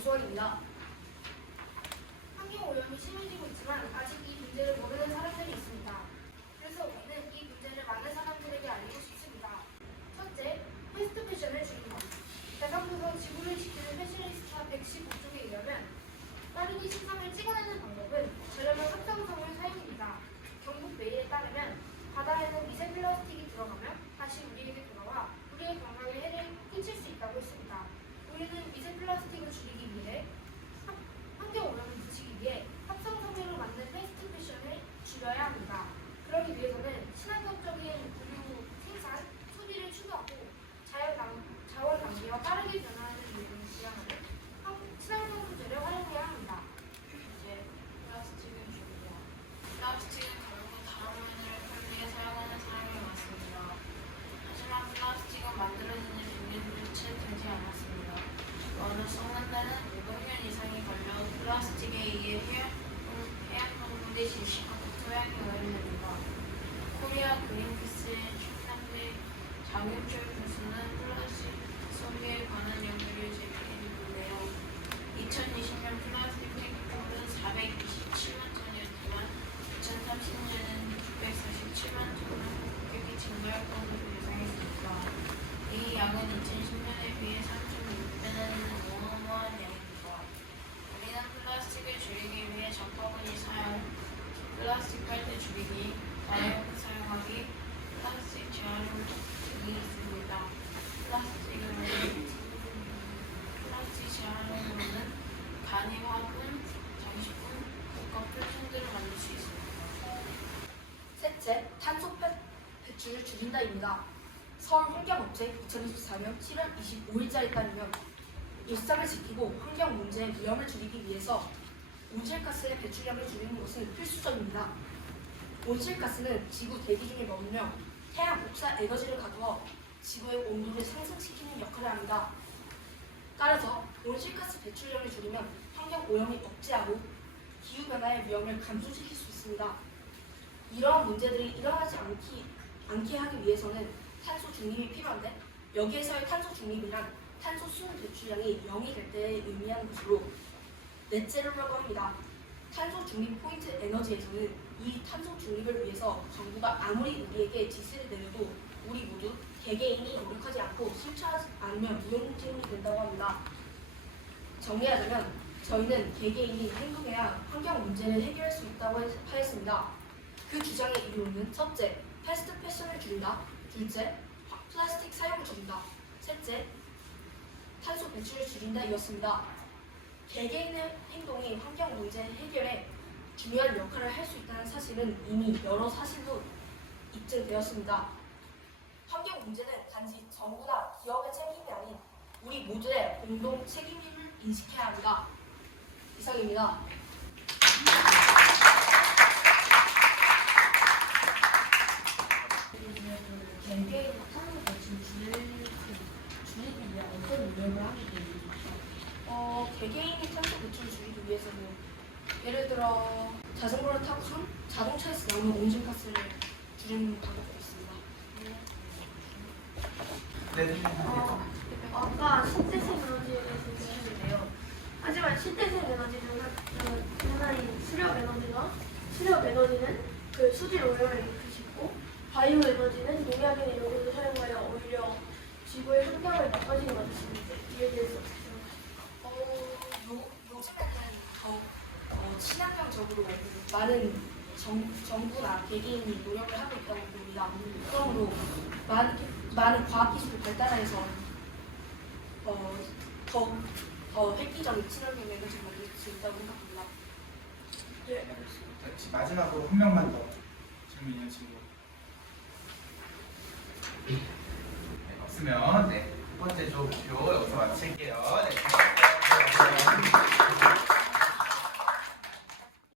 조수원입니다. 환경오염이 심해지고 있지만 아직 이 문제를 모르는 사람들이 있습니다. 그래서 우리는 이 문제를 많은 사람들에게 알리고 싶습니다. 첫째, 패스트 패션을 줄이기. 대상부서 지구를 지키는 패셔니스타 115쪽에 의하면 빠르게 식감을 찍어내는 방법은 저렴한 합성성을 사용입니다. 경북 메일에 따르면 바다에는 미세 플라스틱이 들어가며 다시 우리에게 돌아와 우리의 건강에 해를 끼칠 수 있다고 했습니다. 우리는 미세 플라스틱을 줄이기 위해 환경오염을 묻히기 위해 합성섬유로 만든 패스트 패션을 줄여야 합니다. 그러기 위해서는 친환경적인 물류 생산, 소비를 추구하고 자원 낭비와 빠르게 변화하는 유행을 지향하는 친환경 소재를 활용해야 합니다. 이제 플라스틱을 줄이자. 플라스틱은 결국 다음면을 편리에 사용하는 사람이 많습니다. 하지만 플라스틱은 만들어지는 비밀도 채 되지 않았습니다. 어느 썩는 데는 500년 이상이 걸려 플라스틱에 의해 해양동물이 질식하고 토양이 오염됩니다. 코리아 그린피스의 출판된 장윤철 교수는 플라스틱 소비에 관한 연구를 제기했는데요. 2020년 플라스틱 폐기물은 427만 톤이었지만 2030년에는 647만 톤으로 급격히 증가할 것으로 예상했습니다. 이 양은 2010년에 비해 3.6배나 어마어마한 양입니다. 우리는 플라스틱을 줄이기 위해 장바구니 사용, 플라스틱 빨대 줄이기, 다이어트 사용하기, 플라스틱 재활용 등이 있습니다. 플라스틱 재활용으로는 간이, 화분, 장식품, 복합 필통들을 만들 수 있습니다. 셋째, 탄소 배출을 줄인다입니다. 서울환경업체 2024년 7월 25일자에 따르면 일상을 지키고 환경 문제의 위험을 줄이기 위해서 온실가스의 배출량을 줄이는 것은 필수적입니다. 온실가스는 지구 대기 중에 머물며 태양 복사 에너지를 가두어 지구의 온도를 상승시키는 역할을 합니다. 따라서 온실가스 배출량을 줄이면 환경 오염이 억제하고 기후변화의 위험을 감소시킬 수 있습니다. 이러한 문제들이 일어나지 않게 하기 위해서는 탄소 중립이 필요한데, 여기에서의 탄소 중립이란 탄소 순 배출량이 0이 될 때에 의미하는 것으로 넷제로라고 합니다. 탄소 중립 포인트 에너지에서는 이 탄소 중립을 위해서 정부가 아무리 우리에게 지시를 내려도 우리 모두 개개인이 노력하지 않고 실천하지 않으면 무용지물이 된다고 합니다. 정리하자면 저희는 개개인이 행동해야 환경 문제를 해결할 수 있다고 하였습니다. 그 주장의 이유는 첫째, 패스트 패션을 줄인다. 둘째, 플라스틱 사용을 줄인다. 셋째, 탄소 배출을 줄인다 이었습니다. 개개인의 행동이 환경 문제 해결에 중요한 역할을 할 수 있다는 사실은 이미 여러 사실로 입증되었습니다. 환경 문제는 단지 정부나 기업의 책임이 아닌 우리 모두의 공동 책임임을 인식해야 합니다. 이상입니다. 개개인 탄소 배출 줄이기 위해 어떤 노력을 하게 됩니까? 개개인이 탄소 배출을 줄이기 위해서는 예를 들어 자전거를 타고선 자동차에서 나오는 온실가스를 줄이는 방법도 있습니다. 아까 신재생 에너지에 대해서 얘기했는데요. 하지만 신재생 에너지는 하나인 수력 에너지는 그 수질 오염을 일으킬 수 있고, 바이오 에너지는 농약이나 이런 것을 사용하여 오히려 지구의 환경을 나빠지게 만들 수 있는데, 이에 대해서 어떻게 생각하세요? 요즘에는 더 친환경적으로 많은 정부나 개개인이 노력을 하고 있다고 봅니다. 그러므로 많은 과학기술을 발달해서 더 획기적인 친환경 에너지를 만들 수 있다고 생각합니다. 네, 알겠습니다. 마지막으로 한 명만 더 질문이요, 친구. 네, 없으면 두 번째 조 목표 여기서 마칠게요. 네.